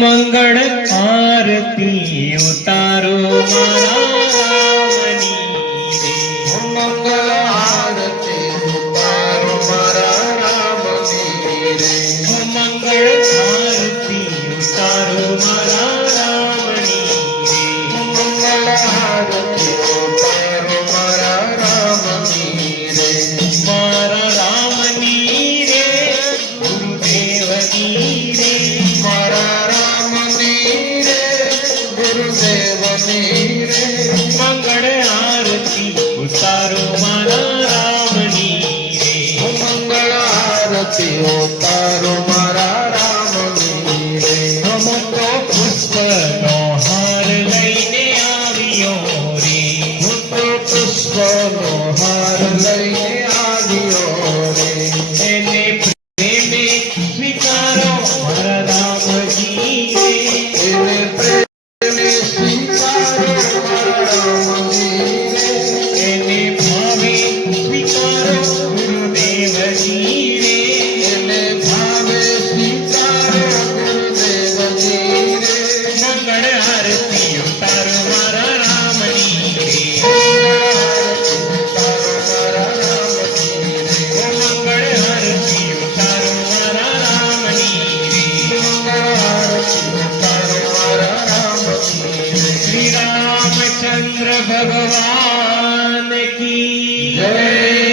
મંગળ આરતી ઉતારો મંગળ આરતી ઉતારો મારા રામની રે મંગળ આરતી ઉતારો મારા રામની રે મંગળ આરતી ઉતારો મારા રામની રે મારા રામની રે ગુરુદેવની રે મારા મંગળ આરતી ઉતારો મારા રામની રે મંગળ આરતી ઉતારો મારા રામની રે હમ તો પુષ્પનો હાર લઈને આવ્યો રે હું તો પુષ્પનો હાર લઈને આવ્યો રે એને પ્રેમે સ્વીકારો મારા રામજી રે એને પ્રેમે સ્વીકારો भगवान की जय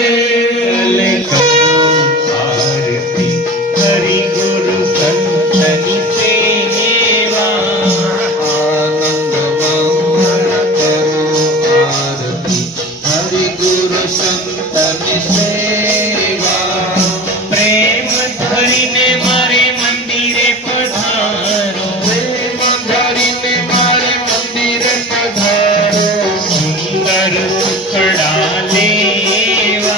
आरती हरि गुरु संतनि सेवा आनंद मंगल करो आरती हरि गुरु संतनि सेवा प्रेम धरिने मारे मंदिरे पधारो प्रेम धरिने मारे मंदिरे पधारो सुखड़ा लेवा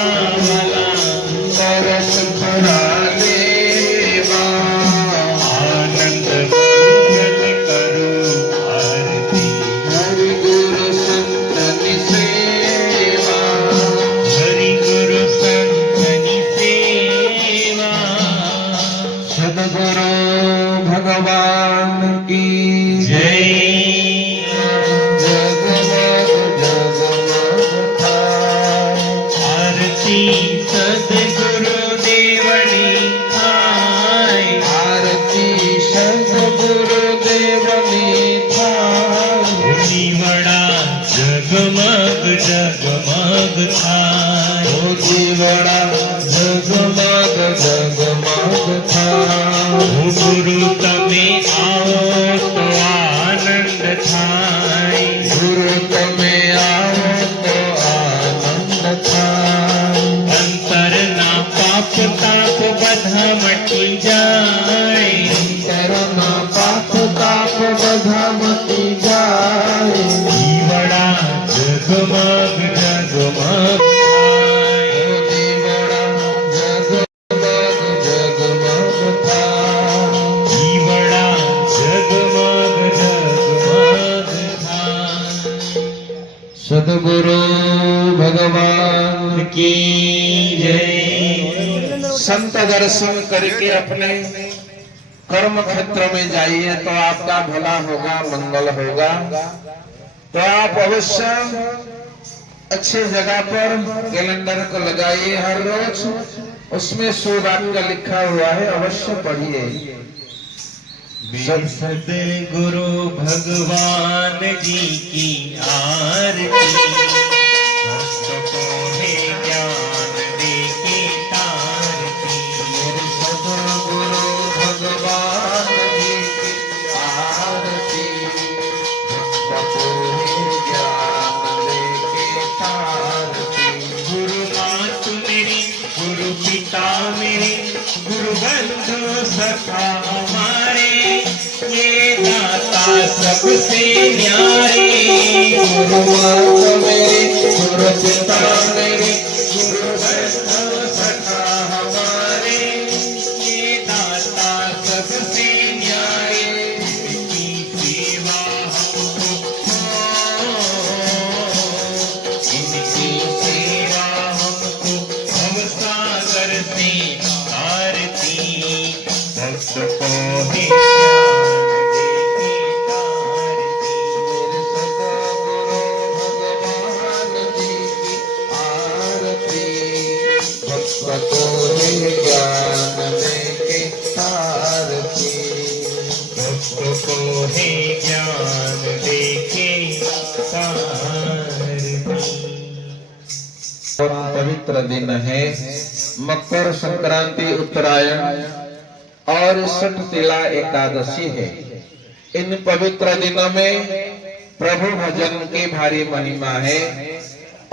જગમગ જગમગ થાય, ઓ જીવડા જગમગ જગમગ થાય, ઓ ગુરુ તમે આવો તો આનંદ થાય, ગુરુ તમે આવો તો આનંદ થાય, અંતરના પાપ તાપ બધા મટી જાય, અંતરના પાપ તાપ બધા મટી જાય, જીવડા જગમગ જગમગ થાય, ઓ જીવડા જગમગ જગમગ થાય, જીવડા જગમગ જગમગ થાય। સદગુરુ भगवान की जय। संत दर्शन करके अपने कर्म क्षेत्र में जाइए तो आपका भला होगा, मंगल होगा। तो आप अवश्य अच्छे जगह पर कैलेंडर को लगाइए हर रोज, उसमें 100 वाक्य लिखा हुआ है, अवश्य पढ़िए। सदगुरु भगवान जी की आरती, भक्त को है ज्ञान दे के तारती, मेरे सदगुरु भगवान जी की आरती, भक्त को है ज्ञान देके तारती। गुरु मात मेरी, गुरु पिता मेरे, गुरु बंधु सखा हमारे, ये दाता सबसे न्यारे, गुरु माता मेरी, गुरु पिता मेरी, गुरु बंधु सखा हमारे, ये दाता सबसे न्यारे, इनकी सेवा हमको, इनकी सेवा हमको भव सागर से तारती, भक्त को है ज्ञान देके तारती, भक्त को है ज्ञान देके तारती। भक्त को है ज्ञान देके तारती। पवित्र दिन है मकर संक्रांति, उत्तरायण और षटतिला एकादशी है। इन पवित्र दिनों में प्रभु भजन की भारी महिमा है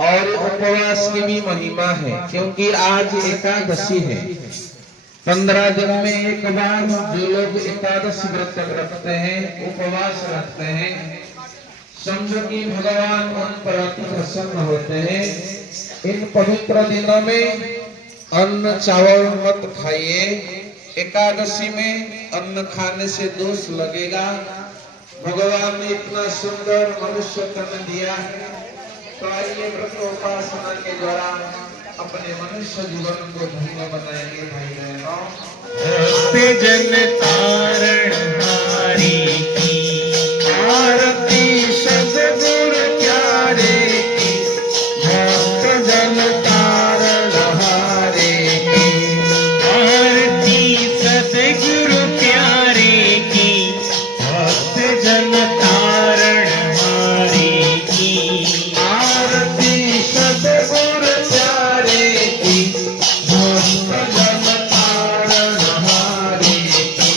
और उपवास की भी महिमा है, क्योंकि आज एकादशी है। 15 दिन में एक बार जो लोग एकादश व्रत रखते हैं, उपवास रखते हैं, समझो कि भगवान उन पर अति प्रसन्न होते हैं। इन पवित्र दिनों में अन्न चावल मत खाइए। एकादशी में अन्न खाने से दोष लगेगा। भगवान ने इतना सुंदर मनुष्य तन दिया है, तो आइए व्रत उपासना के द्वारा अपने मनुष्य जीवन को धन्य बनाएंगे भाई बहनों। भक्त जन तारण हारी की आरती सद्गुरु प्यारे की, भक्त जन तारण हारे की, आरती सतगुरु प्यारे की, भक्त जन तारण हारी की, आरती सद्गुरु प्यारे की, भक्त जन तारण हारे की,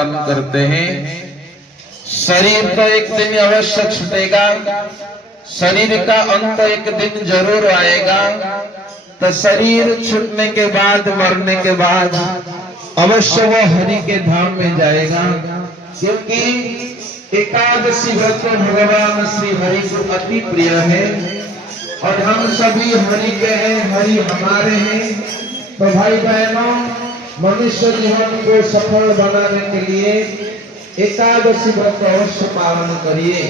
पालन करते हैं। शरीर तो एक दिन अवश्य छूटेगा, शरीर का अंत एक दिन जरूर आएगा। तो शरीर छूटने के बाद, मरने के बाद अवश्य वह हरि के धाम में जाएगा, क्योंकि एकादशी व्रत भगवान श्री हरि को अति प्रिय है और हम सभी हरि के हैं, हरि हमारे हैं। तो भाई बहनों, मनुष्य जीवन को सफल बनाने के लिए एकादशी व्रत अवश्य पालन करिए।